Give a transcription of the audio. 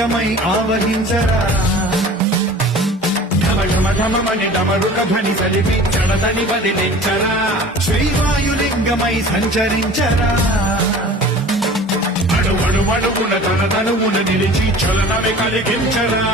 లింగమై ఆవహించరా ఢమఢమని డమరుక ధ్వని సలిపి చడతని వదిలించరా శ్రీవాయులింగమై సంచరించరా అడుగున తన తనువున నిలిచి చలనమే కలిగించరా